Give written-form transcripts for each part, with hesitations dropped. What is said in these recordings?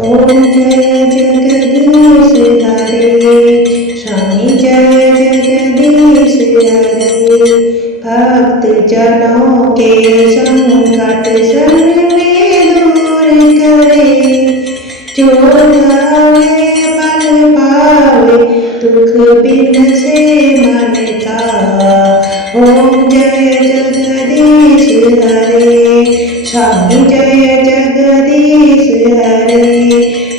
ओम जय जगदीश हरे। स्वामी जय जगदीश हरे। भक्त जनों के संकट सन में दूर करे। जो ध्यावे पल पावे दुख बिन से मन का। ओम जय जगदीश हरे। स्वामी जय जगदीश हरे।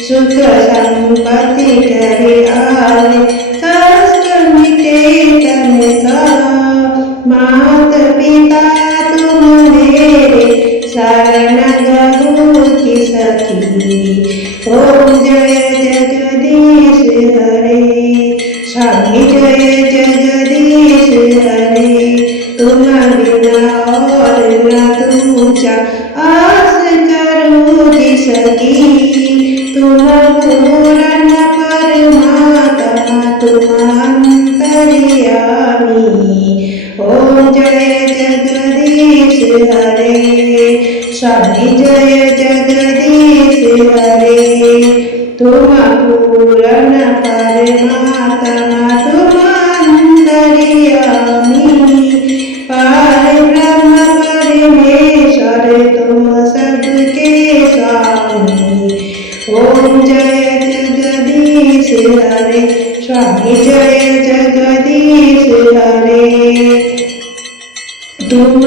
सुख संपत्ति करे आवे कष्ट मिटे तन का। मात पिता तुम मेरे शरण गहु की सखी। ओम जय जगदीश हरे। स्वामी जय जगदीश हरे। तुम बिना और न दूजा आस करूँ जिसकी। तुम पूर्ण परमात्मा तुम अंतर्यामी। ओम जय जगदीश हरे। स्वामी जय जगदीश हरे। तुम पूर्ण परमात्मा तुम अंतर्यामी। पार ब्रह्म परमेश्वर तुम सबके स्वामी। ओम जय जगदीश हरे। स्वामी जय जगदीश हरे। तुम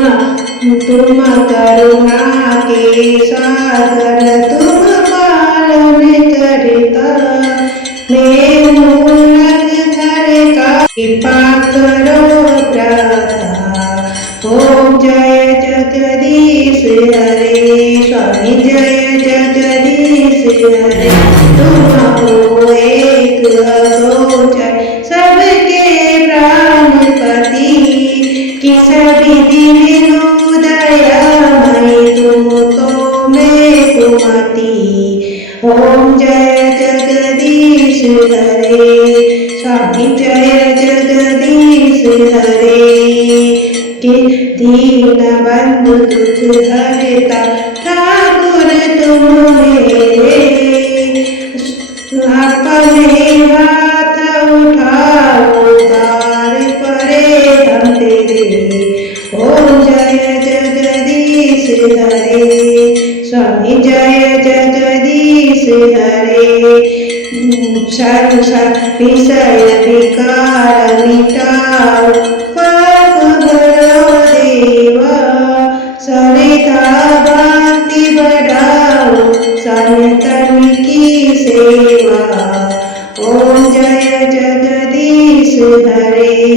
करुणा के सागर तुम पालन करता। मैं मूलक घर का कृपा करो प्रभा। ओम जय जगदीश हरे। स्वामी जय जगदीश हरे। तुम हो एक अगोचर सबके प्राणपति। किस विधि दयामय तुमको मैं कुमति। ओम जय जगदीश हरे। स्वामी जय जगदीश हरे। दीन बंधु दुख हरता ठाकुर तुम मेरे। अपने हाथ उठाओ द्वार पड़े हम तेरे। ओम जय जगदीश हरे। स्वामी जय जगदीश हरे। संसार विषय विकार मिटाओ पाप भरो देवा। सरिता भक्ति बढ़ाओ सनातन की सेवा। ओम जय जगदीश हरे।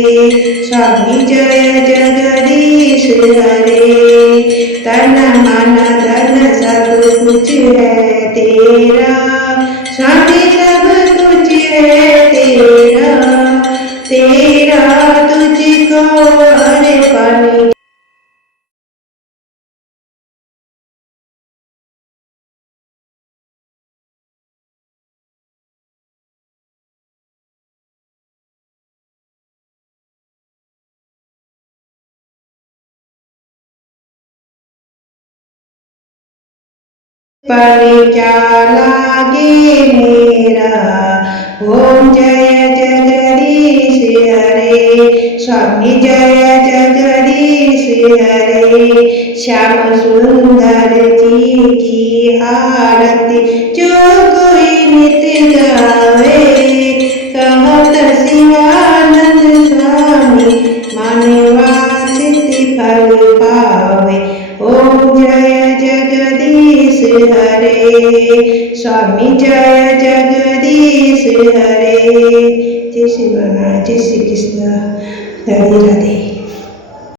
स्वामी जय जगदीश हरे। तन मन धन सब कुछ है तेरा। स्वामी सब कुछ है तेरा। तेरा तुझको अर्पण। पर क्या लागे मेरा। ओम जय जगदीश हरे। स्वामी जय जगदीश हरे। श्याम सुंदर जी की आरती जो कोई नित गावे। कहत शिवानंद स्वामी मन वांछित फल पावे। ओम जय जगदीश हरे। स्वामी जय जगदीश हरे। जय श्री कृष्ण। राधे राधे।